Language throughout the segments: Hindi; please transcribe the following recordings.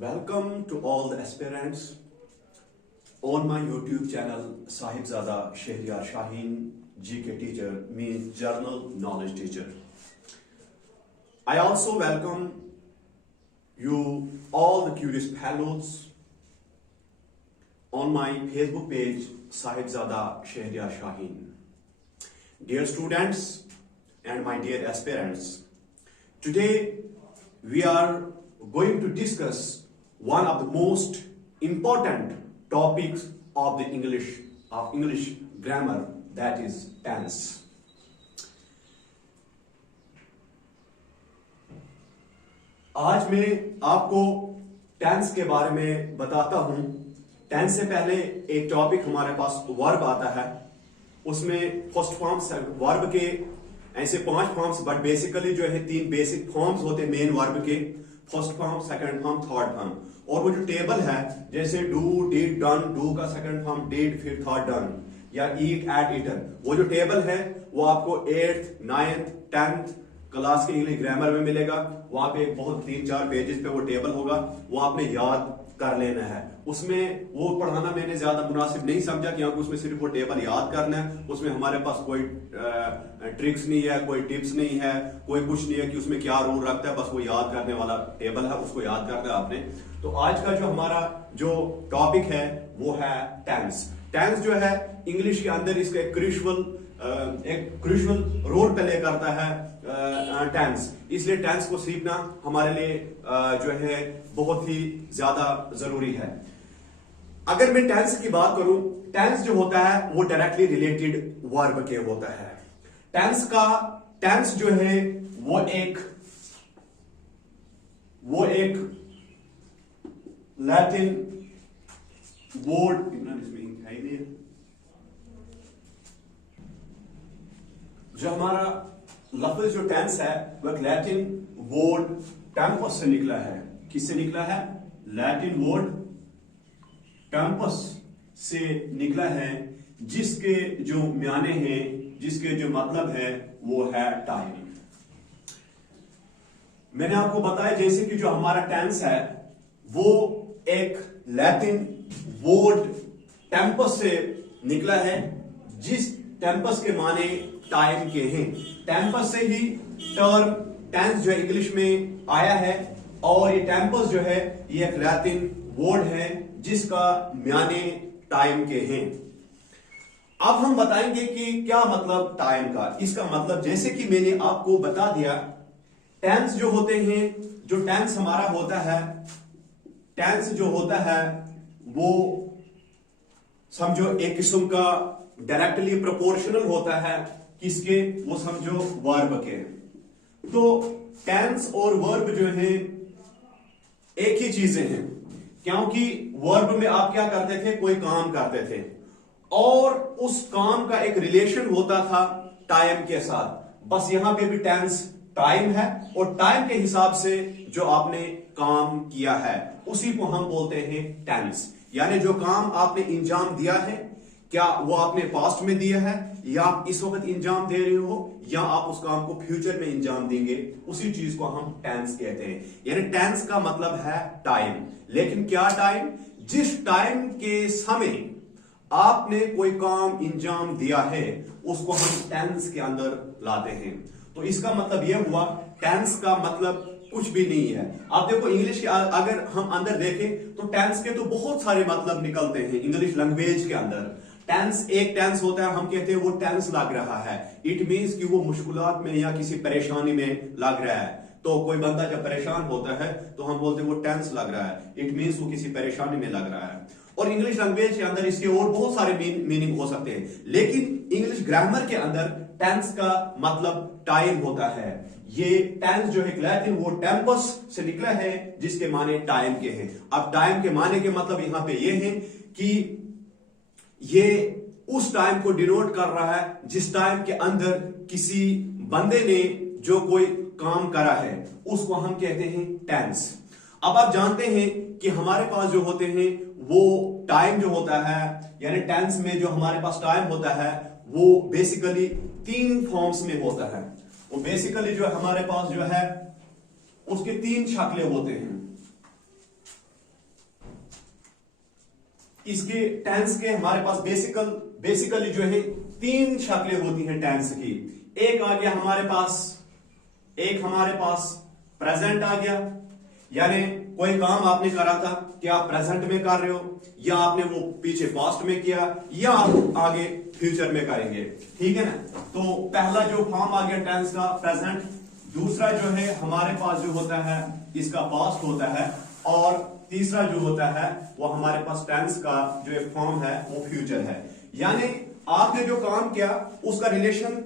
Welcome to all the aspirants on my YouTube channel Sahibzada Shehryar Shaheen GK teacher means General Knowledge Teacher. I also welcome you all the curious fellows on my Facebook page Sahibzada Shehryar Shaheen. Dear students and my dear aspirants, today we are going to discuss one of the most important topics of the English grammar, that is tense. आज मैं आपको टेंस के बारे में बताता हूं। टेंस से पहले एक टॉपिक हमारे पास वर्ब आता है, उसमें फर्स्ट फॉर्म्स वर्ब के ऐसे 5 फॉर्म्स, बट बेसिकली जो है 3 बेसिक फॉर्म्स होते हैं मेन वर्ब के, first form, second form, third form. और वो जो टेबल है जैसे डू, डिड, डन, डू का सेकंड फॉर्म डिड, फिर थर्ड डन, या ईट, एट, ईटन, वो जो टेबल है वो आपको 8th, 9th, 10th क्लास के इंग्लिश ग्रामर में मिलेगा। वहां पे बहुत 3-4 पेजेस पे वो टेबल होगा, वो आपने याद कर लेना है। उसमें वो पढ़ाना मैंने ज्यादा मुनासिब नहीं समझा, क्योंकि उसमें सिर्फ वो टेबल याद करना है। उसमें हमारे पास कोई ट्रिक्स नहीं है, कोई टिप्स नहीं है, कोई कुछ नहीं है कि उसमें क्या रूल रखता है, बस वो याद करने वाला टेबल है, उसको याद करना है आपने। तो आज का जो हमारा जो टॉपिक है वो है टेंस। टेंस जो है इंग्लिश के अंदर इसका एक क्रूशियल रोल प्ले करता है टेंस, इसलिए टेंस को सीखना हमारे लिए जो है बहुत ही ज्यादा जरूरी है। अगर मैं टेंस की बात करूं, टेंस जो होता है वो डायरेक्टली रिलेटेड वर्ब के होता है। टेंस जो है वो एक लैटिन वर्ड, जो हमारा लफ्ज जो टेंस है वो एक लैटिन वर्ड टेम्पस से निकला है। किससे निकला है? लैटिन वर्ड टेम्पस से निकला है, जिसके जो माने हैं, जिसके जो मतलब है वो है टाइम। मैंने आपको बताया जैसे कि जो हमारा टेंस है वो एक लैटिन वर्ड टेम्पस से निकला है, जिस टेम्पस के माने टाइम के हैं। टेम्पस से ही टर्म टेंस जो है इंग्लिश में आया है, और ये टेम्पस जो है ये एक लैटिन वर्ड है जिसका माने टाइम के हैं। अब हम बताएंगे कि क्या मतलब टाइम का। इसका मतलब जैसे कि मैंने आपको बता दिया, टेंस जो होते हैं, जो टेंस हमारा होता है, टेंस जो होता है वो समझो एक किस्म का डायरेक्टली प्रोपोर्शनल होता है। किसके? वो समझो वर्ब के। तो टेंस और वर्ब जो है एक ही चीजें हैं, क्योंकि वर्ब में आप क्या करते थे? कोई काम करते थे, और उस काम का एक रिलेशन होता था टाइम के साथ। बस यहां पे भी टेंस टाइम है, और टाइम के हिसाब से जो आपने काम किया है उसी को हम बोलते हैं टेंस। यानी जो काम आपने इंजाम दिया है, क्या वो आपने पास्ट में दिया है, या आप इस वक्त इंजाम दे रहे हो, या आप उस काम को फ्यूचर में इंजाम देंगे, उसी चीज को हम टेंस कहते हैं। यानी टेंस का मतलब है टाइम। लेकिन क्या टाइम? जिस टाइम के समय आपने कोई काम इंजाम दिया है उसको हम टेंस के अंदर लाते हैं। तो इसका मतलब यह हुआ, टेंस का मतलब कुछ भी नहीं है। आप देखो इंग्लिश के अगर हम अंदर देखें तो टेंस के तो बहुत सारे मतलब निकलते हैं इंग्लिश लैंग्वेज के अंदर। टेंस, एक टेंस होता है, हम कहते हैं वो टेंस लग रहा है। इट मीन्स कि वो मुश्किलात में या किसी परेशानी में लग रहा है। तो कोई बंदा जब परेशान होता है तो हम बोलते हैं वो टेंस लग रहा है, इट मीन्स वो किसी परेशानी में लग रहा है। और इंग्लिश लैंग्वेज के अंदर इसके और बहुत सारे मीनिंग हो सकते हैं, लेकिन इंग्लिश ग्रामर के अंदर टेंस का मतलब टाइम होता है। ये टेंस जो है लैटिन वो टेम्पस से निकला है, जिसके माने टाइम के हैं। अब टाइम के माने के मतलब यहां पे ये है कि ये उस टाइम को डिनोट कर रहा है जिस टाइम के अंदर किसी बंदे ने जो कोई काम करा है, उसको हम कहते हैं टेंस। अब आप जानते हैं कि हमारे पास जो होते हैं वो टाइम जो होता है, यानी टेंस में जो हमारे पास टाइम होता है वो बेसिकली 3 फॉर्म्स में होता है। वो बेसिकली जो हमारे पास जो है उसके 3 शक्लें होते हैं। इसके टेंस के हमारे पास बेसिकली जो है तीन शक्लें होती हैं टेंस की। एक आ गया हमारे पास प्रेजेंट आ गया, यानी कोई काम आपने करा था कि आप प्रेजेंट में कर रहे हो, या आपने वो पीछे पास्ट में किया, या आप आगे फ्यूचर में करेंगे। ठीक है ना। तो पहला जो फॉर्म आ गया टेंस का प्रेजेंट, दूसरा जो है हमारे पास जो होता है इसका पास्ट होता है, और तीसरा जो होता है वो हमारे पास टेंस का जो एक फॉर्म है वो फ्यूचर है। यानी आपने जो काम किया उसका रिलेशन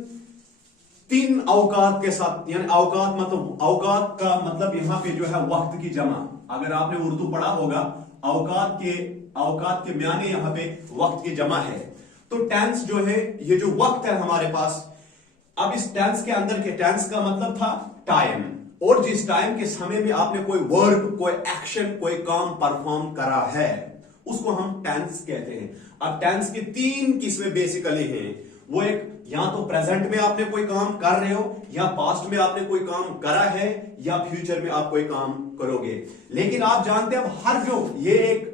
तीन अवकात के साथ, यानी अवकात का मतलब यहां पे जो है वक्त की जमा। अगर आपने उर्दू पढ़ा होगा, अवकात के मायने यहां पे वक्त की जमा है। तो टेंस जो है ये जो वक्त है हमारे पास, अब इस टेंस के अंदर के टेंस का मतलब था टाइम, और जिस टाइम के समय में आपने कोई वर्ब, कोई एक्शन, कोई काम परफॉर्म करा है उसको हम टेंस कहते हैं। अब टेंस की तीन किस्में बेसिकली हैं। वो एक, या तो प्रेजेंट में आपने कोई काम कर रहे हो, या पास्ट में आपने कोई काम करा है, या फ्यूचर में आप कोई काम करोगे। लेकिन आप जानते हैं अब हर जो ये एक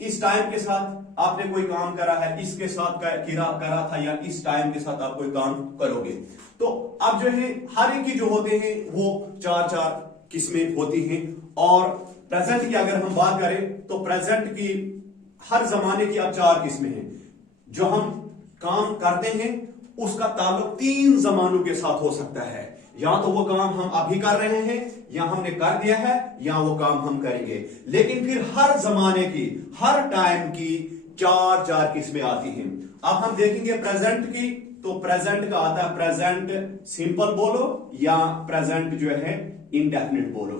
इस टाइम के साथ आपने कोई काम करा है, इसके साथ करा था, या इस टाइम के साथ आप कोई काम करोगे। तो अब जो है हर एक की जो होते हैं वो चार किस्में होती हैं। और प्रेजेंट की अगर हम बात करें तो प्रेजेंट की हर जमाने की अब चार किस्में हैं। जो हम काम करते हैं उसका ताल्लुक तीन जमानों के साथ हो सकता है, या तो वो काम हम अभी कर रहे हैं, या हमने कर दिया है, या वो काम हम करेंगे। लेकिन फिर हर जमाने की, हर टाइम की चार किस्में आती हैं। अब हम देखेंगे प्रेजेंट की, तो प्रेजेंट का आता है प्रेजेंट सिंपल बोलो, या प्रेजेंट जो है इंडेफिनिट बोलो।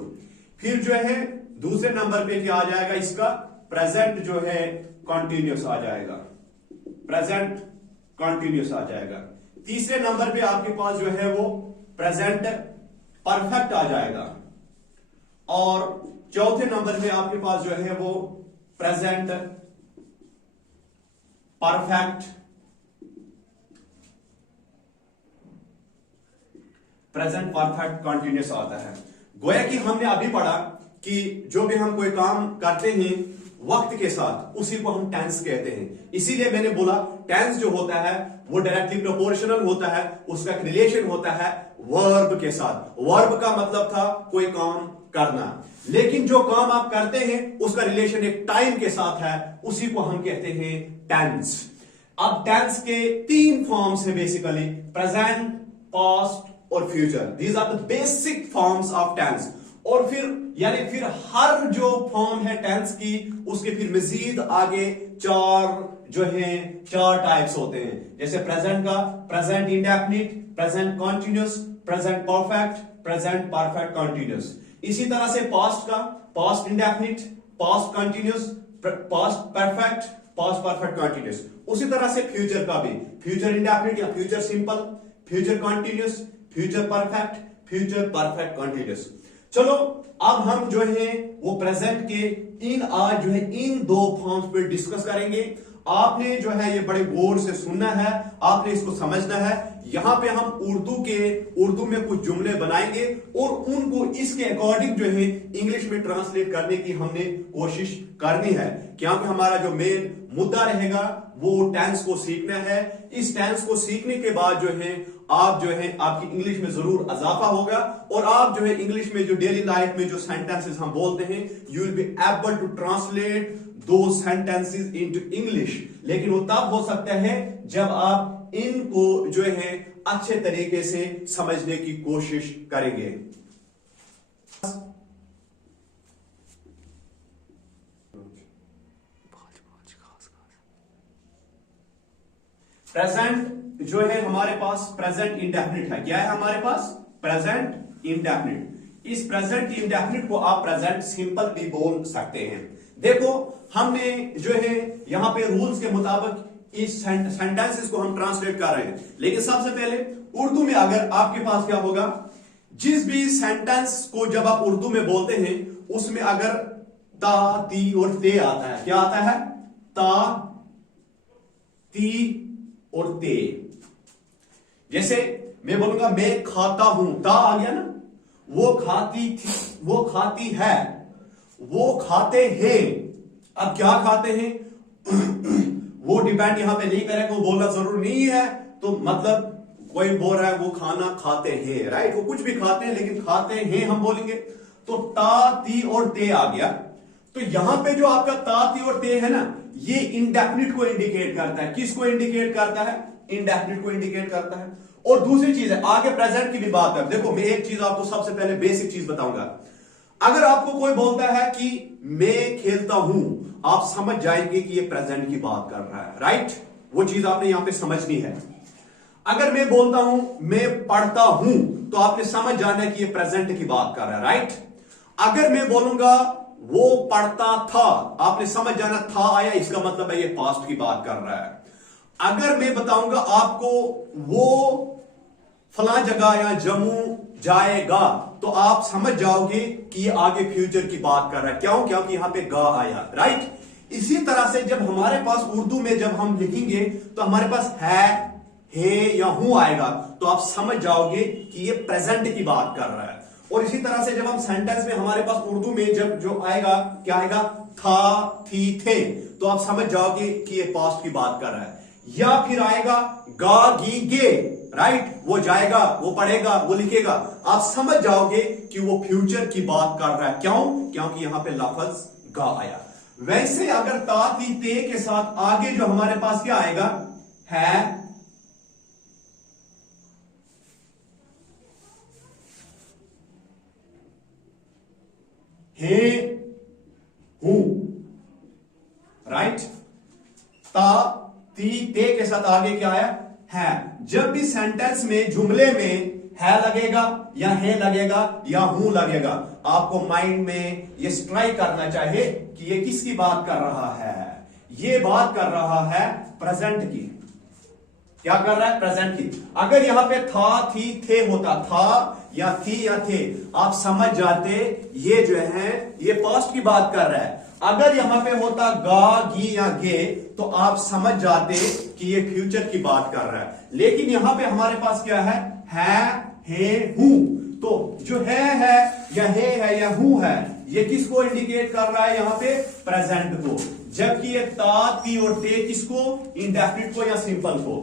फिर जो है दूसरे नंबर पे क्या आ जाएगा इसका, प्रेजेंट जो है कॉन्टिन्यूस आ जाएगा, प्रेजेंट कॉन्टिन्यूस आ जाएगा। तीसरे नंबर पे आपके पास जो है वो प्रेजेंट परफेक्ट आ जाएगा, और चौथे नंबर पे आपके पास जो है वो प्रेजेंट परफेक्ट कॉन्टिन्यूस आता है। गोया कि हमने अभी पढ़ा कि जो भी हम कोई काम करते हैं वक्त के साथ, उसी को हम टेंस कहते हैं। इसीलिए मैंने बोला टेंस जो होता है वो डायरेक्टली प्रोपोर्शनल होता है, उसका एक रिलेशन होता है वर्ब के साथ। वर्ब का मतलब था कोई काम करना, लेकिन जो काम आप करते हैं उसका रिलेशन एक टाइम के साथ है, उसी को हम कहते हैं टेंस। अब टेंस के तीन फॉर्म्स है बेसिकली, प्रेजेंट, पास्ट और future. These are the basic forms of tense. और फिर हर जो फॉर्म है टेंस की, उसके फिर मजीद आगे चार टाइप्स होते हैं। जैसे प्रेजेंट का present indefinite, present continuous, present perfect, present perfect continuous. इसी तरह से पास्ट का past indefinite, past continuous, past perfect, past perfect continuous. उसी तरह से फ्यूचर का भी, फ्यूचर इंडेफिनिट या future simple, future continuous, future perfect, future perfect continuous. चलो अब हम जो है वो प्रेजेंट के आज जो है इन दो फॉर्म्स पे डिस्कस करेंगे। आपने जो है ये बड़े गौर से सुनना है, आपने इसको समझना है। यहां पे हम उर्दू में कुछ जुमले बनाएंगे और उनको इसके अकॉर्डिंग जो है इंग्लिश में ट्रांसलेट करने की हमने कोशिश करनी है, क्योंकि हमारा जो मेन मुद्दा रहेगा वो टेंस को सीखना है। इस टेंस को सीखने के बाद जो है आप जो है आपकी इंग्लिश में जरूर इजाफा होगा, और आप जो है इंग्लिश में जो डेली लाइफ में जो सेंटेंसेस हम बोलते हैं, you will be able to translate दो सेंटेंसेस इनटू इंग्लिश। लेकिन वो तब हो सकता है जब आप इनको जो है अच्छे तरीके से समझने की कोशिश करेंगे। प्रेजेंट जो है हमारे पास प्रेजेंट इंडेफिनिट है। क्या है हमारे पास? Present indefinite. इस प्रेजेंट इंडेफिनिट को आप प्रेजेंट सिंपल भी बोल सकते हैं। देखो हमने जो है यहां पे रूल्स के मुताबिक इस सेंटेंसेस को हम ट्रांसलेट कर रहे हैं, लेकिन सबसे पहले उर्दू में अगर आपके पास क्या होगा, जिस भी सेंटेंस को जब आप उर्दू में बोलते हैं उसमें अगर ता, ती और ते आता है, क्या आता है? ता, ती और ते। जैसे मैं बोलूंगा मैं खाता हूं, ता आ गया ना, वो खाती थी, वो खाती है, वो खाते हैं। अब क्या खाते हैं? वो डिपेंड यहां पे नहीं करेगा, वो बोलना जरूरी नहीं है। तो मतलब कोई बोल रहा है वो खाना खाते हैं, राइट, वो कुछ भी खाते हैं लेकिन खाते हैं हम बोलेंगे। तो ता, ती और ते आ गया। तो यहां पे जो आपका ता, ती और ते है ना, ये इंडेफिनिट को इंडिकेट करता है। किसको इंडिकेट करता है? इंडेफिनिट को इंडिकेट करता है। और दूसरी चीज है, आगे प्रेजेंट की भी बात कर। देखो मैं एक चीज आपको सबसे पहले बेसिक चीज बताऊंगा। अगर आपको कोई बोलता है कि मैं खेलता हूं, आप समझ जाएंगे कि ये प्रेजेंट की बात कर रहा है, राइट। वो चीज आपने यहां पे समझनी है। अगर मैं बोलता हूं मैं पढ़ता हूं, तो आपने समझ जाना है कि ये प्रेजेंट की बात कर रहा है, राइट। अगर मैं बोलूंगा वो पढ़ता था, आपने समझ जाना था आया, इसका मतलब है ये पास्ट की बात कर रहा है। अगर मैं बताऊंगा आपको वो फला जगह या जम्मू जाएगा, तो आप समझ जाओगे कि ये आगे फ्यूचर की बात कर रहा है। क्यों? क्योंकि यहां पे गा आया, राइट। इसी तरह से जब हमारे पास उर्दू में जब हम लिखेंगे तो हमारे पास है या हूं आएगा, तो आप समझ जाओगे कि ये प्रेजेंट की बात कर रहा है। और इसी तरह से जब हम सेंटेंस में हमारे पास उर्दू में जब जो आएगा, क्या आएगा? था, थी, थे, तो आप समझ जाओगे कि ये पास्ट की बात कर रहा है। या फिर आएगा गा, गी, गे, राइट, वो जाएगा, वो पढ़ेगा, वो लिखेगा, आप समझ जाओगे कि वो फ्यूचर की बात कर रहा है। क्यों? क्योंकि यहां पे लफ्ज गा आया। वैसे अगर ता, ती, ते के साथ आगे जो हमारे पास क्या आएगा? है, हूं, राइट। ता, ती, ते के साथ आगे क्या आया? है। जब भी सेंटेंस में जुमले में है लगेगा या है लगेगा या हूं लगेगा, आपको माइंड में ये स्ट्राइक करना चाहिए कि ये किसकी बात कर रहा है। ये बात कर रहा है प्रेजेंट की। क्या कर रहा है? प्रेजेंट की। अगर यहां पे था, थी, थे होता, था या थी या थे, आप समझ जाते ये जो है ये पास्ट की बात कर रहा है। अगर यहां पे होता गा, गी या गे, तो आप समझ जाते कि ये फ्यूचर की बात कर रहा है। लेकिन यहां पे हमारे पास क्या है? हूं। तो जो है या हूं है, ये किसको इंडिकेट कर रहा है? यहां पे प्रेजेंट को। जबकि ये ता, ती और ते किसको? इंडेफिनिट को या सिंपल को।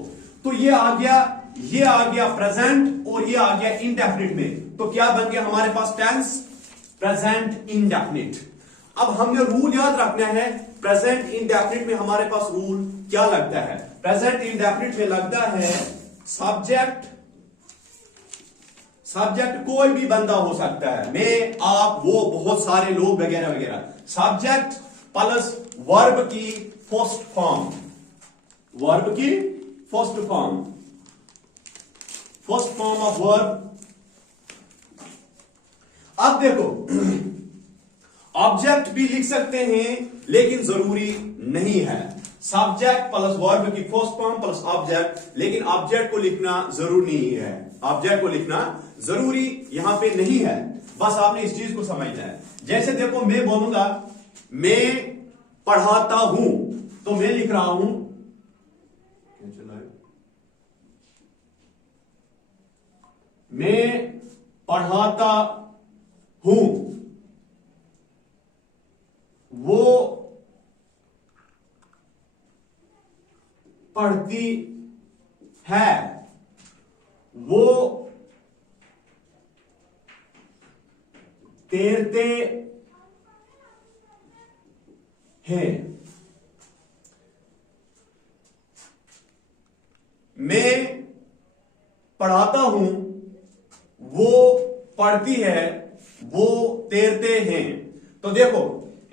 तो ये आ गया प्रेजेंट और ये आ गया इंडेफिनिट में। तो क्या बन गया हमारे पास? Tense, present, indefinite. अब हमने रूल याद रखना है। प्रेजेंट इंडेफिनिट में हमारे पास रूल क्या लगता है? प्रेजेंट इंडेफिनिट में लगता है सब्जेक्ट कोई भी बंदा हो सकता है, मैं, आप, वो, बहुत सारे लोग वगैरह वगैरह। सब्जेक्ट प्लस वर्ब की first form, first form of verb. अब देखो ऑब्जेक्ट भी लिख सकते हैं लेकिन जरूरी नहीं है। सब्जेक्ट प्लस वर्ब की फर्स्ट फॉर्म प्लस ऑब्जेक्ट, लेकिन ऑब्जेक्ट को लिखना जरूरी नहीं है। ऑब्जेक्ट को लिखना जरूरी यहां पे नहीं है, बस आपने इस चीज को समझना है। जैसे देखो मैं बोलूंगा मैं पढ़ाता हूं, तो मैं लिख रहा हूं मैं पढ़ाता हूं, वो पढ़ती है, वो तैरते हैं। मैं पढ़ाता हूं, वो पढ़ती है, वो तैरते हैं। तो देखो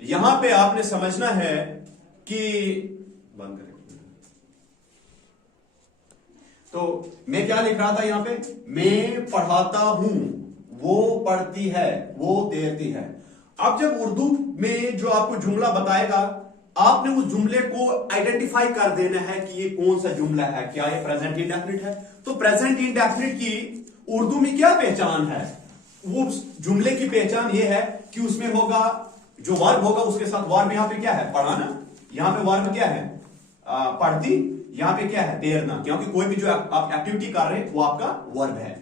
यहां पे आपने समझना है कि बंद करें। तो मैं क्या लिख रहा था यहां पे? मैं पढ़ाता हूं, वो पढ़ती है, वो तैरती है। अब जब उर्दू में जो आपको जुमला बताएगा, आपने उस जुमले को आइडेंटिफाई कर देना है कि ये कौन सा जुमला है। क्या ये प्रेजेंट इंडेफिनिट है? तो प्रेजेंट इंडेफिनिट की उर्दू में क्या पहचान है? वो जुमले की पहचान ये है कि उसमें होगा जो वर्ब होगा, उसके साथ वर्ब यहां पे क्या है? पढ़ाना। यहां पे वर्ब क्या है? पढ़ती। यहां पे क्या है? तैरना। क्योंकि कोई भी जो आप एक्टिविटी कर रहे हैं वो आपका वर्ब है।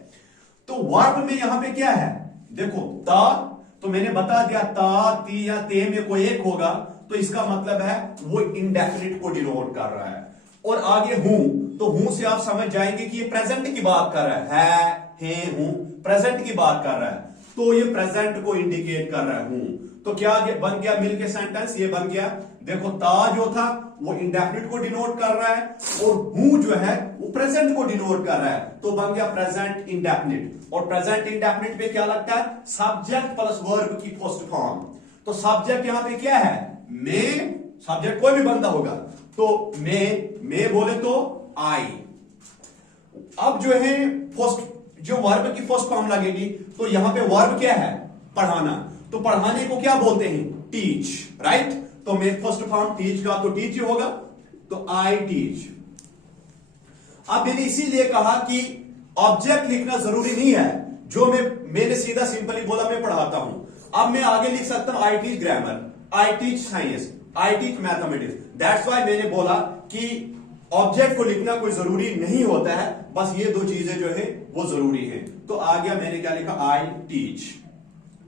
तो वर्ब में यहां पे क्या है? देखो ता, तो मैंने बता दिया ता, ती या ते में कोई एक होगा, तो इसका मतलब है वो इंडेफिनिट को डिनोट कर रहा है। और आगे हूं, तो हूं से आप समझ जाएंगे कि ये प्रेजेंट की बात कर रहा है हूं, प्रेजेंट की बात कर रहा है, तो ये प्रेजेंट को इंडिकेट कर रहा है हूं। तो क्या बन गया मिलके सेंटेंस, ये बन गया, देखो ता जो था वो इंडेफिनिट को डिनोट कर रहा है और हूं जो है वो प्रेजेंट को डिनोट कर रहा है, तो बन गया प्रेजेंट इंडेफिनिट। और प्रेजेंट इंडेफिनिट पे क्या लगता है, सब्जेक्ट प्लस वर्ब की फर्स्ट फॉर्म। तो सब्जेक्ट यहां पे क्या है, मैं, सब्जेक्ट कोई भी बंदा होगा, तो मैं बोले तो आई। अब जो है फर्स्ट जो वर्ब की फर्स्ट फॉर्म लगेगी, तो यहां पे वर्ब क्या है, पढ़ाना, तो पढ़ाने को क्या बोलते हैं, टीच, राइट। तो मैं फर्स्ट फॉर्म टीच का तो टीच ही होगा, तो आई टीच। अब मैंने इसीलिए कहा कि ऑब्जेक्ट लिखना जरूरी नहीं है, जो मैंने सीधा सिंपली बोला मैं पढ़ाता हूं। अब मैं आगे लिख सकता हूं I teach grammar, I teach science, I teach mathematics. That's why मैंने बोला कि ऑब्जेक्ट को लिखना कोई जरूरी नहीं होता है, बस ये दो चीजें जो है वो जरूरी है। तो आ गया, मैंने क्या लिखा, आई टीच,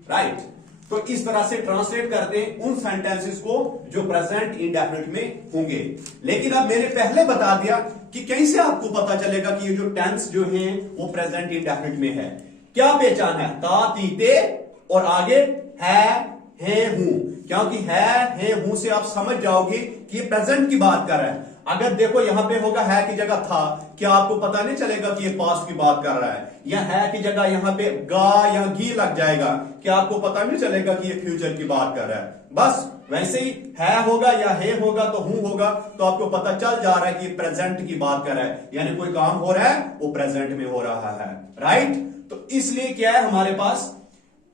राइट। तो इस तरह से ट्रांसलेट करते हैं उन सेंटेंसेस को जो प्रेजेंट इंडेफिनिट में होंगे। लेकिन अब मैंने पहले बता दिया कि कैसे आपको पता चलेगा कि ये जो टेंस जो है वो प्रेजेंट इंडेफिनिट में है। क्या पहचान है, ता ती ते और आगे है हूं, क्योंकि है हूं से आप समझ जाओगे कि ये प्रेजेंट की बात कर रहा है। अगर देखो यहां पे होगा है की जगह था, क्या आपको पता नहीं चलेगा कि ये पास्ट की बात कर रहा है, या है की जगह यहां पे गा या गी लग जाएगा, क्या आपको पता नहीं चलेगा कि ये फ्यूचर की बात कर रहा है। बस वैसे ही है होगा या है होगा तो हूं होगा, तो आपको पता चल जा रहा है कि प्रेजेंट की बात कर रहा है, यानी कोई काम हो रहा है वो प्रेजेंट में हो रहा है, राइट। तो इसलिए क्या है, हमारे पास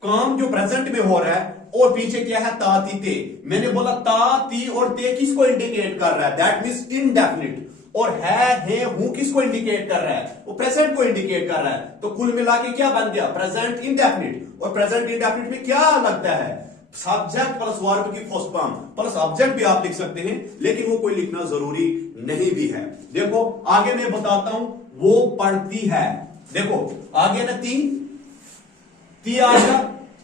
काम जो प्रेजेंट में हो रहा है और पीछे क्या है, ता ती ते। मैंने बोला ता ती और ते किसको इंडिकेट कर रहा है, दैट मींस इनडेफिनिट। और है हूं किसको इंडिकेट कर रहा है, वो प्रेजेंट को इंडिकेट कर रहा है। तो कुल मिला के क्या बन गया, प्रेजेंट इंडेफिनिट। और प्रेजेंट इंडेफिनिट में क्या लगता है, सब्जेक्ट प्लस वर्ब की फर्स्ट फॉर्म प्लस ऑब्जेक्ट भी आप लिख सकते हैं, लेकिन वो कोई लिखना जरूरी नहीं भी है। देखो आगे मैं बताता हूं, वो पढ़ती है, देखो आगे ना ती आएगा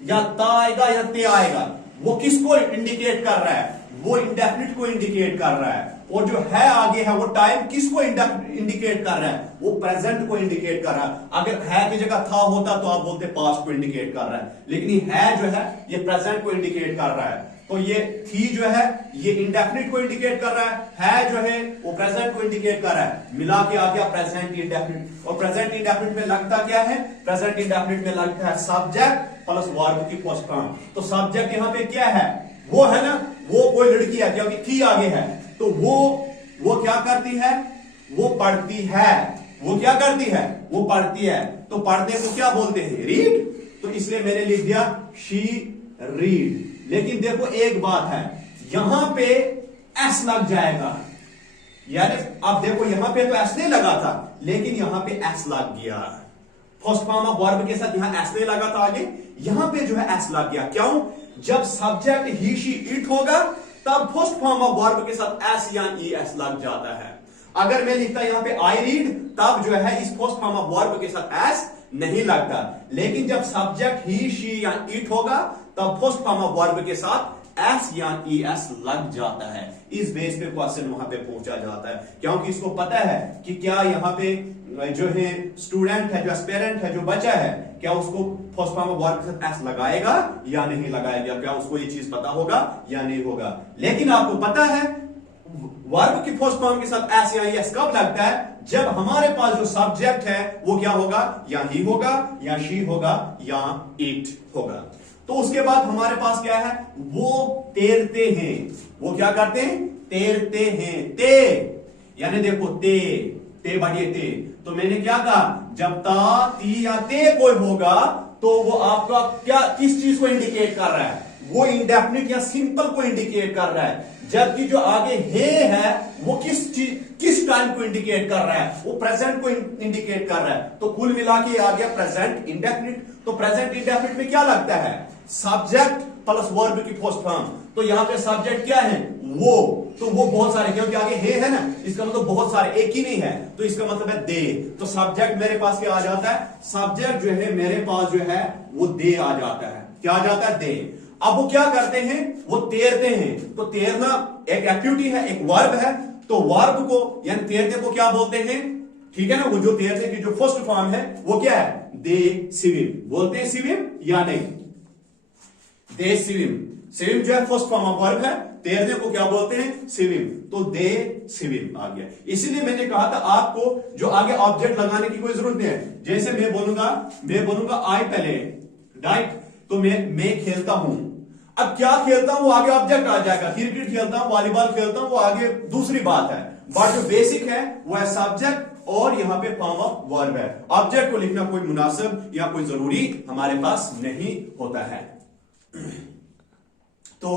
या ता आएगा या ते आएगा, वो किसको इंडिकेट कर रहा है, वो इंडेफिनिट को इंडिकेट कर रहा है। और जो है आगे है वो टाइम किसको इंडिकेट कर रहा है, वो प्रेजेंट को इंडिकेट कर रहा है। अगर है की जगह था होता तो आप बोलते पास्ट को इंडिकेट कर रहा है, लेकिन ये है जो है ये प्रेजेंट को इंडिकेट कर रहा है। तो ये थी जो है ये इंडेफिनिट को इंडिकेट कर रहा है जो है वो प्रेजेंट को इंडिकेट कर रहा है। मिला के आ गया प्रेजेंट इंडेफिनिट। और प्रेजेंट इंडेफिनिट में लगता क्या है, प्रेजेंट इंडेफिनिट में लगता है सब्जेक्ट प्लस वर्ब की फर्स्ट फॉर्म। तो सब्जेक्ट यहां पे क्या है, वो है ना, वो कोई लड़की है क्योंकि थी आगे है, तो वो क्या करती है, वो पढ़ती है। वो क्या करती है, वो पढ़ती है। तो पढ़ने को क्या बोलते हैं, रीड। तो इसलिए मैंने लिख दिया शी रीड। लेकिन देखो एक बात है, यहां पे एस लग जाएगा, यानी अब देखो यहां पे तो एस नहीं लगा था, लेकिन यहां पे एस लग गया। फर्स्ट फॉर्म ऑफ वर्ब के साथ यहां एस नहीं लगा था आगे, यहां पे जो है एस लग गया। क्यों, जब सब्जेक्ट ही शी इट होगा तब फर्स्ट फॉर्म ऑफ वर्ब के साथ एस या ई एस लग जाता है। अगर मैं लिखता यहां पे आई रीड, तब जो है इस फर्स्ट फॉर्म ऑफ वर्ब के साथ एस नहीं लगता। लेकिन जब सब्जेक्ट ही शी या इट होगा तब फर्स्ट फॉर्म ऑफ वर्ब के साथ एस या ई एस लग जाता है। इस बेस पे क्वेश्चन वहां पे पूछा जाता है, क्योंकि इसको पता है कि क्या यहां पे जो है स्टूडेंट है, जो एस्पिरेंट है, जो बच्चा है, क्या उसको फर्स्ट फॉर्म ऑफ वर्ब के साथ एस लगाएगा या नहीं लगाएगा, क्या उसको ये चीज पता होगा या नहीं होगा। लेकिन आपको पता है वर्ब की फर्स्ट फॉर्म के साथ एस या एस कब लगता है, जब हमारे पास जो सब्जेक्ट है वो क्या होगा, या ही होगा या शी होगा या इट होगा। तो उसके बाद हमारे पास क्या है, वो तैरते हैं। वो क्या करते हैं, तैरते हैं। ते यानी देखो ते बढ़िए ते। तो मैंने क्या कहा, जब ता ती या ते कोई होगा तो वो आपका क्या किस चीज को इंडिकेट कर रहा है, वो इंडेफिनिट या सिंपल को इंडिकेट कर रहा है। जबकि जो आगे है वो किस टाइम को इंडिकेट कर रहा है, वो प्रेजेंट को इंडिकेट कर रहा है। तो कुल मिला के आ गया प्रेजेंट इंडेफिनिट। तो प्रेजेंट इंडेफिनिट में क्या लगता है, सब्जेक्ट प्लस वर्ब की फर्स्ट फॉर्म। तो यहां पे सब्जेक्ट क्या है, वो, तो वो बहुत सारे, क्योंकि आगे है ना, इसका मतलब बहुत सारे, एक ही नहीं है, तो इसका मतलब है दे। तो सब्जेक्ट मेरे पास क्या आ जाता है, सब्जेक्ट जो है मेरे पास जो है वो दे आ जाता है। क्या आ जाता है, दे। अब वो क्या करते हैं, वो तैरते हैं। तो तैरना एक एक्टिविटी है, एक वर्ब है। तो वर्ब को यानी तैरने को क्या बोलते हैं, ठीक है ना। वो जो तैरने की जो फर्स्ट फॉर्म है वो क्या है, दे स्विम। बोलते हैं स्विम या नहीं, दे स्विम। स्विम जो है फर्स्ट फॉर्म ऑफ वर्ब है, तैरने को क्या बोलते हैं, स्विम। तो दे स्विम आ गया। इसीलिए मैंने कहा था आपको जो आगे ऑब्जेक्ट लगाने की कोई जरूरत नहीं है। जैसे मैं बोलूंगा आई पहले, राइट। तो मैं खेलता हूं। अब क्या खेलता हूं वो आगे ऑब्जेक्ट आ जाएगा। क्रिकेट खेलता हूं, वॉलीबॉल खेलता हूं, वो आगे दूसरी बात है। बट जो बेसिक है वो है सब्जेक्ट और यहां पे फॉर्म ऑफ वर्ब है। ऑब्जेक्ट को लिखना कोई मुनासिब या कोई जरूरी हमारे पास नहीं होता है। तो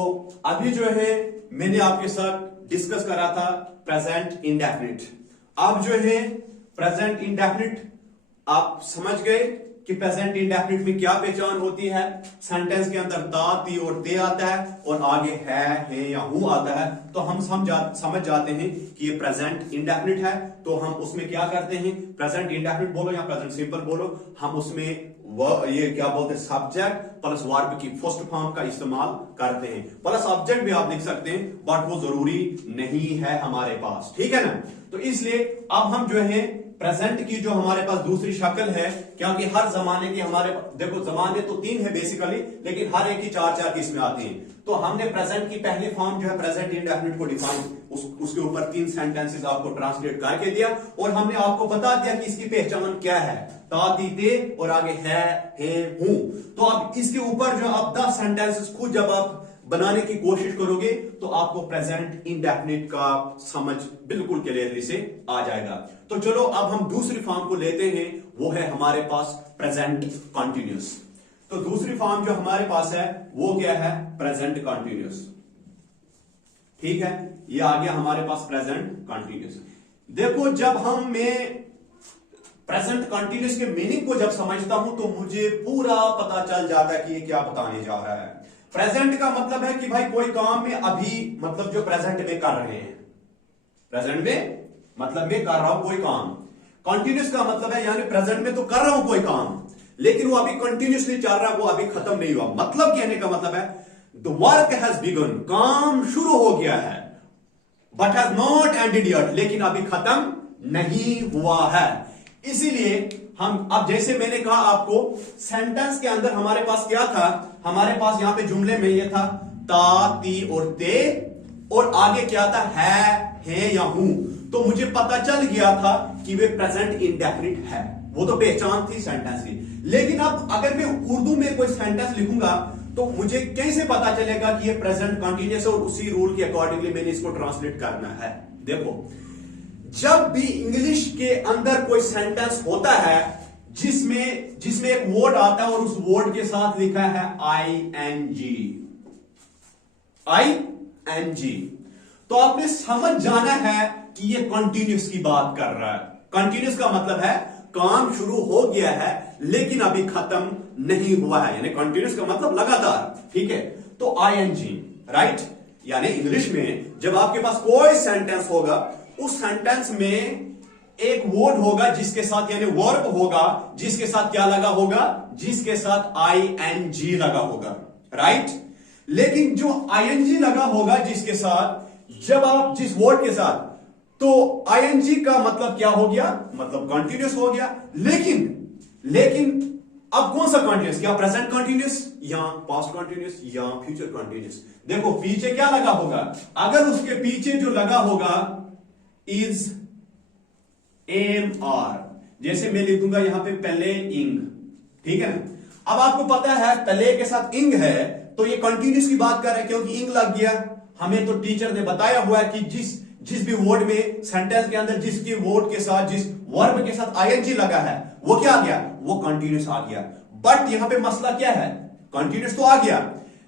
अभी जो है मैंने आपके साथ डिस्कस करा था प्रेजेंट इंडेफिनिट। अब जो है प्रेजेंट इंडेफिनिट आप समझ गए कि प्रेजेंट इंडेफिनिट में क्या पहचान होती है। सेंटेंस के अंदर ता, ती और ते आता है और आगे है या हूं आता है। तो हम समझ जाते हैं कि ये प्रेजेंट इंडेफिनिट है। तो हम उसमें क्या करते हैं, प्रेजेंट इंडेफिनिट बोलो या प्रेजेंट सिंपल बोलो, हम उसमें ये क्या बोलते हैं, सब्जेक्ट प्लस वर्ब की फर्स्ट फॉर्म का इस्तेमाल करते हैं। प्लस ऑब्जेक्ट भी आप लिख सकते हैं, बट वो जरूरी नहीं है हमारे पास, ठीक है ना। तो इसलिए अब हम जो है प्रेजेंट की जो हमारे पास दूसरी शक्ल है, क्योंकि हर जमाने की हमारे देखो जमाने तो 3 है बेसिकली, लेकिन हर एक की 4-4 किस्में आती हैं। तो हमने प्रेजेंट की पहली फॉर्म जो है प्रेजेंट इंडेफिनिट को डिफाइन उसके ऊपर 3 सेंटेंसेस आपको ट्रांसलेट करके दिया और हमने आपको बता दिया कि इसकी पहचान क्या है, ता, ती, ते और आगे है, हूं। तो अब इसके ऊपर जो आप 10 सेंटेंसेस खुद जब आप बनाने की कोशिश करोगे तो आपको प्रेजेंट इंडेफिनिट का समझ बिल्कुल क्लियरली से आ जाएगा। तो चलो अब हम दूसरी फॉर्म को लेते हैं, वो है हमारे पास प्रेजेंट कंटिन्यूअस। तो दूसरी फॉर्म जो हमारे पास है वो क्या है, प्रेजेंट कंटिन्यूअस, ठीक है। ये आ गया हमारे पास प्रेजेंट कंटिन्यूअस। देखो जब मैं प्रेजेंट कंटिन्यूअस के मीनिंग को जब समझता हूं तो मुझे पूरा पता चल जाता है कि ये क्या बताने जा रहा है। प्रेजेंट का मतलब है कि भाई कोई काम में अभी मतलब जो प्रेजेंट में कर रहे हैं, प्रेजेंट में मतलब मैं कर रहा हूं कोई काम। कंटिन्यूअस का मतलब है यानी प्रेजेंट में तो कर रहा हूं कोई काम, लेकिन वो अभी कंटिन्यूअसली चल रहा है, वो अभी खत्म नहीं हुआ। मतलब कहने का मतलब है द वर्क हैज बिगन, काम शुरू हो गया है, but has not ended yet, लेकिन अभी खत्म नहीं हुआ है। इसीलिए हम अब जैसे मैंने कहा आपको सेंटेंस के अंदर हमारे पास क्या था, हमारे पास यहां पे जुमले में ये था ता, ती और ते और आगे क्या था, है या हूं। तो मुझे पता चल गया था कि वे प्रेजेंट इंडेफिनिट है, वो तो पहचान थी सेंटेंस की। लेकिन अब अगर मैं उर्दू में कोई सेंटेंस लिखूंगा तो मुझे कैसे पता चलेगा कि ये प्रेजेंट कंटिन्यूअस है और उसी रूल के अकॉर्डिंगली मैंने इसको ट्रांसलेट करना है। देखो जब भी इंग्लिश के अंदर कोई सेंटेंस होता है जिसमें एक वर्ड आता है और उस वर्ड के साथ लिखा है ING, तो आपने समझ जाना है कि ये कंटिन्यूअस की बात कर रहा है। कंटिन्यूअस का मतलब है काम शुरू हो गया है लेकिन अभी खत्म नहीं हुआ है, यानी कंटिन्यूअस का मतलब लगातार, ठीक है। तो ING, राइट। यानी इंग्लिश में जब आपके पास कोई सेंटेंस होगा उस सेंटेंस में एक वर्ड होगा जिसके साथ यानी वर्ब होगा जिसके साथ क्या लगा होगा, जिसके साथ ING लगा होगा, राइट। लेकिन जो ING लगा होगा जिसके साथ, जब आप जिस वर्ड के साथ, तो ING का मतलब क्या हो गया, मतलब कंटिन्यूअस हो गया। लेकिन अब कौन सा कंटिन्यूअस, क्या प्रेजेंट कंटिन्यूअस या पास्ट कंटिन्यूअस या फ्यूचर कंटिन्यूअस। देखो पीछे क्या लगा होगा, अगर उसके पीछे जो लगा होगा इज AMR, जैसे मैं लिखूंगा यहां पे पहले इंग, ठीक है ना। अब आपको पता है पहले के साथ इंग है तो ये कंटिन्यूअस की बात कर रहे हैं क्योंकि इंग लग गया। हमें तो टीचर ने बताया हुआ है कि जिस भी वर्ड में सेंटेंस के अंदर जिसके वर्ड के साथ जिस वर्ब के साथ ING लगा है वो क्या आ गया, वो कंटिन्यूअस आ गया। बट यहां पे मसला क्या है, कंटिन्यूअस तो आ गया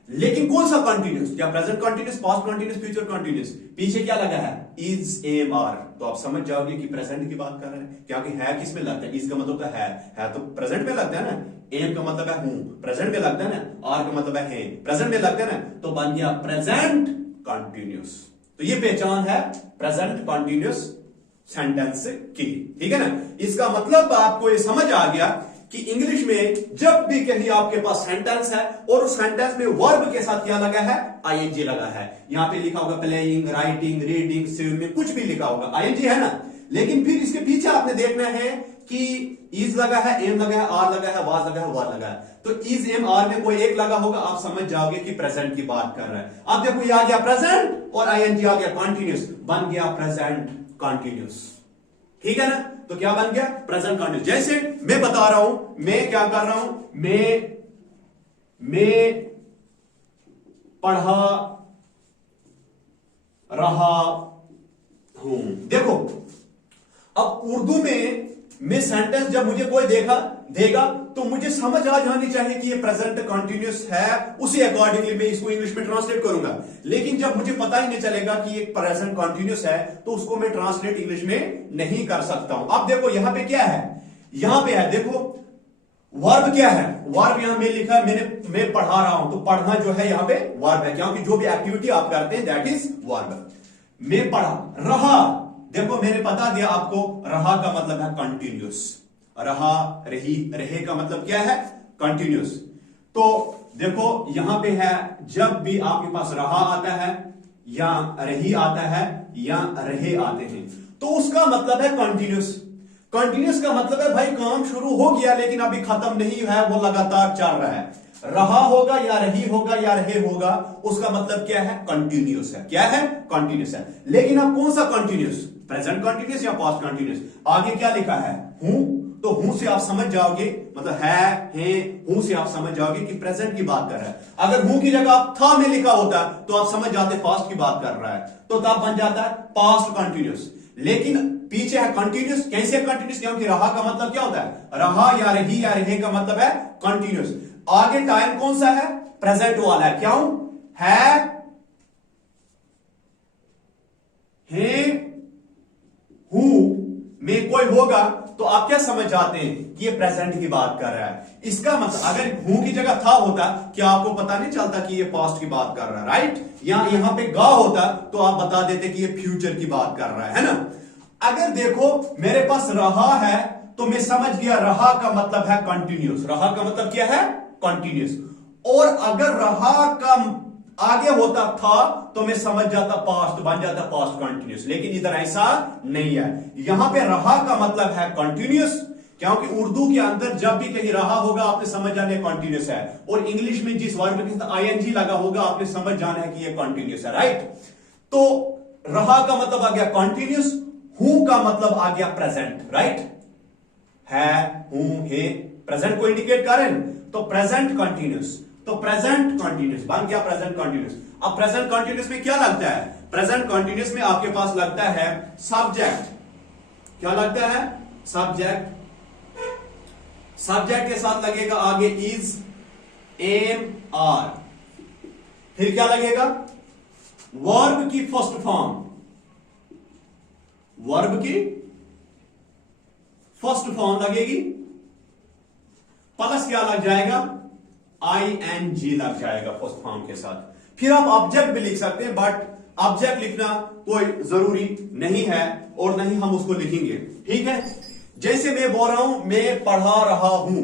लेकिन कौन सा कंटिन्यूअस, क्या present continuous, past continuous, future continuous. पीछे क्या लगा है, इज AMR, तो आप समझ जाओगे कि प्रेजेंट की बात कर रहे हैं क्योंकि है किस में लगता है, इज का मतलब तो है तो प्रेजेंट में लगता है ना, एम का मतलब है हूं, प्रेजेंट में लगता है ना, आर का मतलब है प्रेजेंट में लगता है ना, तो बन गया प्रेजेंट कंटिन्यूअस। तो ये पहचान है प्रेजेंट कंटिन्यूअस सेंटेंस की, ठीक है ना। इसका मतलब आपको ये समझ आ गया कि इंग्लिश में जब भी कहीं आपके पास सेंटेंस है और उस सेंटेंस में वर्ब के साथ क्या लगा है, आईएनजी लगा है। यहां पे लिखा होगा प्लेइंग, राइटिंग, रीडिंग, स्विमिंग, कुछ भी लिखा होगा, आईएनजी है ना। लेकिन फिर इसके पीछे आपने देखना है कि इज लगा है, एम लगा है, आर लगा है, वाज लगा है, वर लगा है। तो इज एम आर में कोई एक लगा होगा, आप समझ जाओगे कि प्रेजेंट की बात कर रहा है। अब देखो ये आ गया प्रेजेंट और आईएनजी आ गया कॉन्टिन्यूस, बन गया प्रेजेंट कॉन्टिन्यूस। ठीक है ना, तो क्या बन गया, प्रेजेंट कॉन्टिन्यूस। जैसे मैं बता रहा हूं, मैं क्या कर रहा हूं, मैं पढ़ा रहा हूं। देखो अब उर्दू में मैं सेंटेंस जब मुझे कोई देगा तो मुझे समझ आ जानी चाहिए कि ये प्रेजेंट कंटिन्यूअस है, उसी अकॉर्डिंगली मैं इसको इंग्लिश में ट्रांसलेट करूंगा। लेकिन जब मुझे पता ही नहीं चलेगा कि ये प्रेजेंट कंटिन्यूअस है तो उसको मैं ट्रांसलेट इंग्लिश में नहीं कर सकता हूं। अब देखो यहां पे क्या है, यहां पे है देखो वर्ब क्या है, वर्ब यहां में लिखा है, मैं पढ़ा रहा हूं, तो पढ़ना जो है यहां पे वर्ब है, क्योंकि जो भी एक्टिविटी आप करते हैं दैट इज वर्ब। मैं पढ़ा रहा, देखो मैंने बता दिया आपको, रहा का मतलब है कंटिन्यूस, रहा, रही, रहे का मतलब क्या है, कंटिन्यूस। तो देखो यहां पे है, जब भी आपके पास रहा आता है या रही आता है या रहे आते हैं तो उसका मतलब है कंटिन्यूस। कंटिन्यूस का मतलब है भाई काम शुरू हो गया लेकिन अभी खत्म नहीं है, वो लगातार चल रहा है। रहा होगा या रही होगा या रहे होगा, उसका मतलब क्या है, कंटिन्यूस है। क्या है, कंटिन्यूस है। लेकिन अब कौन सा कंटिन्यूस, प्रेजेंट कंटिन्यूस या पास्ट कंटिन्यूस। आगे क्या लिखा है, हूं, तो हूं से आप समझ जाओगे, मतलब है, हूं से आप समझ जाओगे कि प्रेजेंट की बात कर रहा है। अगर हूं की जगह आप था में लिखा होता तो आप समझ जाते पास्ट की बात कर रहा है, तो तब बन जाता है पास्ट कंटिन्यूस। लेकिन पीछे है कंटिन्यूस। कैसे कंटिन्यूस, क्योंकि रहा का मतलब क्या होता है, रहा या रही या रहे का मतलब है कंटिन्यूस। आगे टाइम कौन सा है, प्रेजेंट वाला है। क्यों है, हूं में कोई होगा तो आप क्या समझ जाते हैं कि ये प्रेजेंट की बात कर रहा है। इसका मतलब अगर हूं की जगह था होता क्या आपको पता नहीं चलता कि ये पास्ट की बात कर रहा है, राइट। या यहां पे गा होता तो आप बता देते कि ये फ्यूचर की बात कर रहा है ना। अगर देखो मेरे पास रहा है तो मैं समझ गया रहा का मतलब है कंटिन्यूस, रहा का मतलब क्या है, कंटिन्यूस। और अगर रहा का आगे होता था तो मैं समझ जाता पास्ट, बन जाता पास्ट कंटिन्यूस। लेकिन इधर ऐसा नहीं है, यहां पे रहा का मतलब है कंटिन्यूस, क्योंकि उर्दू के अंदर जब भी कहीं रहा होगा आपने समझ जाना है कंटिन्यूस है। और इंग्लिश में जिस वर्ब के साथ आईएनजी लगा होगा आपने समझ जाना है कि ये कंटिन्यूस है, राइट। तो रहा का मतलब आ गया कंटिन्यूस, हूं का मतलब आ गया प्रेजेंट, राइट। है, हूं, हे प्रेजेंट को इंडिकेट करें तो प्रेजेंट कंटिन्यूस, तो प्रेजेंट कंटिन्यूस बन गया प्रेजेंट कंटिन्यूस। अब प्रेजेंट कंटिन्यूस में क्या लगता है, प्रेजेंट कंटिन्यूस में आपके पास लगता है सब्जेक्ट। क्या लगता है, सब्जेक्ट। सब्जेक्ट के साथ लगेगा आगे इज, एम, आर। फिर क्या लगेगा, वर्ब की फर्स्ट फॉर्म, वर्ब की फर्स्ट फॉर्म लगेगी, प्लस क्या लग जाएगा, ING लग जाएगा फर्स्ट फॉर्म के साथ। फिर आप ऑब्जेक्ट भी लिख सकते हैं, बट ऑब्जेक्ट लिखना कोई जरूरी नहीं है और नहीं हम उसको लिखेंगे, ठीक है। जैसे मैं बोल रहा हूं मैं पढ़ा रहा हूं,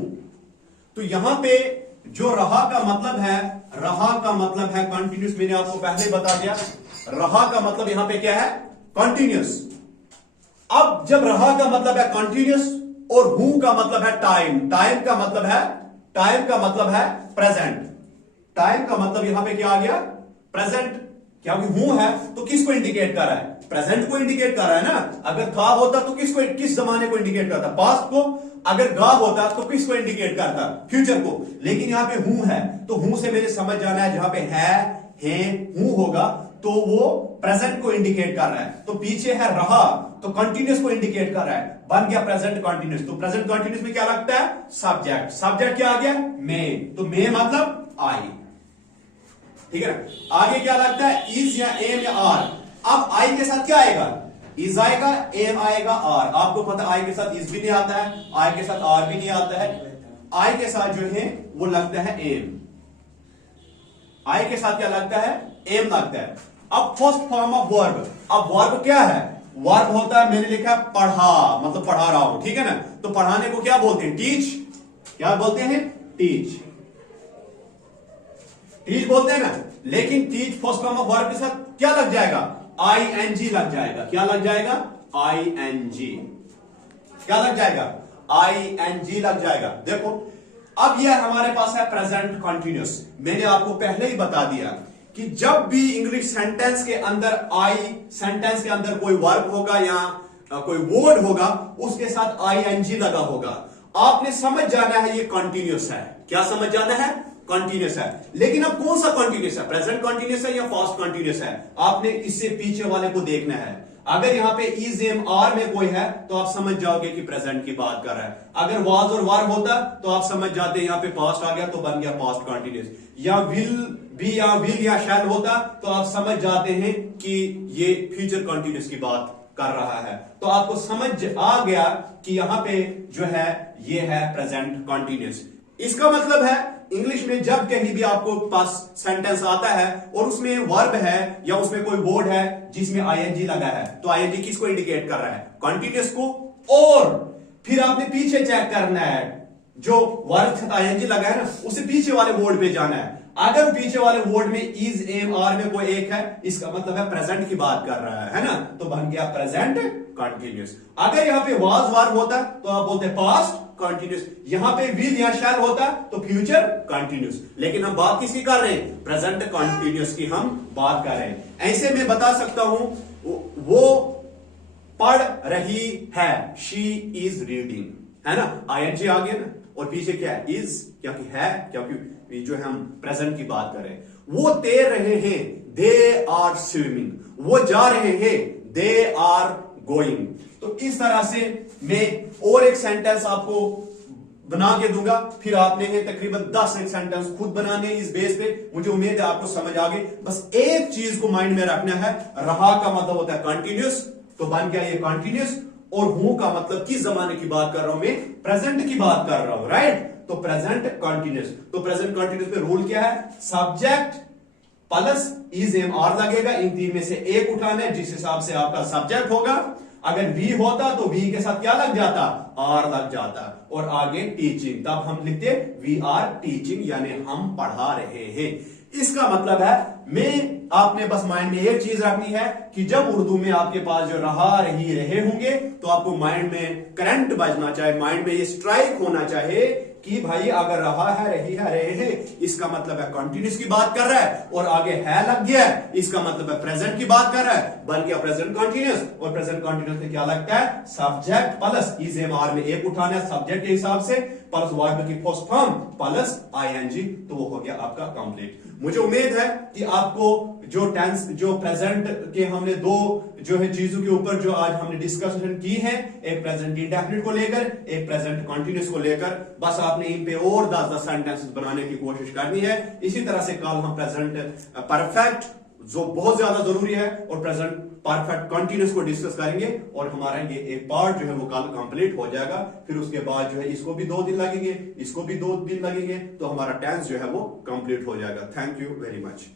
तो यहां पे जो रहा का मतलब है, रहा का मतलब है कंटिन्यूस। मैंने आपको पहले बता दिया रहा का मतलब यहां पे क्या है, कंटिन्यूस। अब जब रहा का मतलब है कंटिन्यूस और हूं का मतलब है टाइम, टाइम का मतलब है प्रेजेंट। टाइम का मतलब यहां पे क्या आ गया, प्रेजेंट, क्योंकि हूं है तो किसको इंडिकेट कर रहा है, प्रेजेंट को इंडिकेट कर रहा है ना। अगर था होता तो किस जमाने को इंडिकेट करता, पास्ट को। अगर गा होता तो किसको इंडिकेट करता, फ्यूचर को। लेकिन यहां पे हूं है तो हूं से मेरे समझ जाना है जहां पे है, हूं होगा तो वो प्रेजेंट को इंडिकेट कर रहा है। तो पीछे है रहा तो कंटिन्यूस को इंडिकेट कर रहा है, बन गया प्रेजेंट कंटिन्यूस। तो प्रेजेंट कंटिन्यूस में क्या लगता है, सब्जेक्ट। सब्जेक्ट क्या आ गया, मैं, तो मैं मतलब आई, ठीक है ना। आगे क्या लगता है, इज या एम या आर। अब आई के साथ क्या आएगा, इज आएगा, एम आएगा, आर। आपको पता आई के साथ इज भी नहीं आता है, आई के साथ आर भी नहीं आता है। आई के साथ जो है वो लगता है एम, आई के साथ क्या लगता है, एम लगता है। अब फर्स्ट फॉर्म ऑफ वर्ब। अब वर्ब क्या है, वर्ब होता है, मैंने लिखा पढ़ा, मतलब पढ़ा रहा हूं, ठीक है ना। तो पढ़ाने को क्या बोलते हैं, टीच, क्या बोलते हैं? टीच। टीच बोलते हैं ना, लेकिन teach first form of verb के साथ क्या लग जाएगा? आईएनजी लग जाएगा। क्या लग जाएगा? आईएनजी। क्या लग जाएगा? आईएनजी लग जाएगा। देखो अब यह हमारे पास है प्रेजेंट कंटिन्यूअस। मैंने आपको पहले ही बता दिया कि जब भी इंग्लिश सेंटेंस के अंदर सेंटेंस के अंदर कोई वर्ब होगा या कोई वर्ड होगा, उसके साथ आईएनजी लगा होगा, आपने समझ जाना है ये कंटिन्यूअस है। क्या समझ जाना है? कंटिन्यूअस है। लेकिन अब कौन सा कंटिन्यूअस है? प्रेजेंट कंटिन्यूअस है या पास्ट कंटिन्यूअस है? आपने इससे पीछे वाले को देखना है। अगर यहां पे इज एम आर में कोई है तो आप समझ जाओगे कि प्रेजेंट की बात कर रहा है। अगर वाज और वर होता तो आप समझ जाते यहां पे पास्ट आ गया तो बन गया पास्ट कंटिन्यूअस। या विल भी या विल या शैल होता तो आप समझ जाते हैं कि ये फ्यूचर कंटिन्यूअस की बात कर रहा है। तो आपको समझ आ गया कि यहां पे जो है ये है प्रेजेंट कंटिन्यूअस। इसका मतलब है इंग्लिश में जब कहीं भी आपको पास सेंटेंस आता है और उसमें वर्ब है या उसमें कोई वर्ड है जिसमें आईएनजी लगा है, तो आईएनजी किसको इंडिकेट कर रहा है? कंटिन्यूअस को। और फिर आपने पीछे चेक करना है, जो वर्ब के साथ आईएनजी लगा है ना, उसे पीछे वाले वर्ड पे जाना है। अगर पीछे वाले वर्ड में इज एम आर में कोई एक है, इसका मतलब है प्रेजेंट की बात कर रहा है ना, तो बन गया प्रेजेंट कंटिन्यूअस। अगर यहां पे वाज वर्ब होता तो आप बोलते पास्ट कंटिन्यूअस। यहां पे विल या शैल होता तो फ्यूचर कंटिन्यूअस। लेकिन हम बात किसकी कर रहे हैं? प्रेजेंट कंटिन्यूअस की हम बात कर रहे हैं। ऐसे में बता सकता हूं वो पढ़ रही है, शी इज रीडिंग, है ना, आईएनजी आ गया ना, और पीछे क्या है? इज, क्योंकि है, क्योंकि जो है हम प्रेजेंट की बात कर रहे हैं। वो तैर रहे हैं, दे आर स्विमिंग। वो जा रहे हैं, दे आर गोइंग। तो इस तरह से मैं और एक सेंटेंस आपको बना के दूंगा, फिर आपने तकरीबन 10 एक सेंटेंस खुद बनाने इस बेस पे। मुझे उम्मीद है आपको समझ आ गई। बस एक चीज को माइंड में रखना है, रहा का मतलब होता है कंटिन्यूअस, तो बन गया ये कंटिन्यूअस। और हूं का मतलब किस जमाने की बात कर रहा हूं मैं? प्रेजेंट की बात कर रहा हूं, राइट। तो प्रेजेंट कंटिन्यूअस, तो प्रेजेंट कंटिन्यूअस में रूल क्या है? Subject plus is am are लगेगा। इन तीन में से एक उठाना है, जिस हिसाब से आपका सब्जेक्ट होगा। अगर वी होता तो वी के साथ क्या लग जाता? आर लग जाता। और आगे टीचिंग, तब हम लिखते वी आर टीचिंग, यानी हम पढ़ा रहे हैं। इसका मतलब है मैं आपने बस माइंड में एक चीज रखनी है कि जब उर्दू में आपके पास जो रहा रही रहे होंगे, तो आपको माइंड में करंट बजना चाहिए, माइंड में ये स्ट्राइक होना चाहिए कि भाई अगर रहा है, रही है, रहे हैं, इसका मतलब है कंटिन्यूअस की बात कर रहा है। और आगे है लग गया है, इसका मतलब है प्रेजेंट की बात कर रहा है, बन गया प्रेजेंट कंटिन्यूअस। और प्रेजेंट कंटिन्यूअस में क्या लगता है? Subject plus is am are में एक उठाना है सब्जेक्ट के हिसाब से, प्लस वर्ब की फर्स्ट फॉर्म प्लस आईएनजी, तो वो हो गया आपका कंप्लीट। मुझे उम्मीद है कि आपको जो टेंस, जो प्रेजेंट के हमने दो जो है चीजों के ऊपर जो आज हमने डिस्कशन की है, एक प्रेजेंट इंडेफिनिट को लेकर, एक प्रेजेंट कंटिन्यूअस को लेकर, बस आपने इन पे और 10-10 सेंटेंसेस बनाने की कोशिश करनी है। इसी तरह से कल हम प्रेजेंट परफेक्ट, जो बहुत ज्यादा जरूरी है, और प्रेजेंट परफेक्ट कंटिन्यूअस को डिस्कस करेंगे। और हमारा ये एक पार्ट जो है वो कल कंप्लीट हो जाएगा। फिर उसके बाद जो है इसको भी 2 दिन लगेंगे, इसको भी 2 दिन लगेंगे, तो हमारा टेंस जो है वो कंप्लीट हो जाएगा। Thank you very much.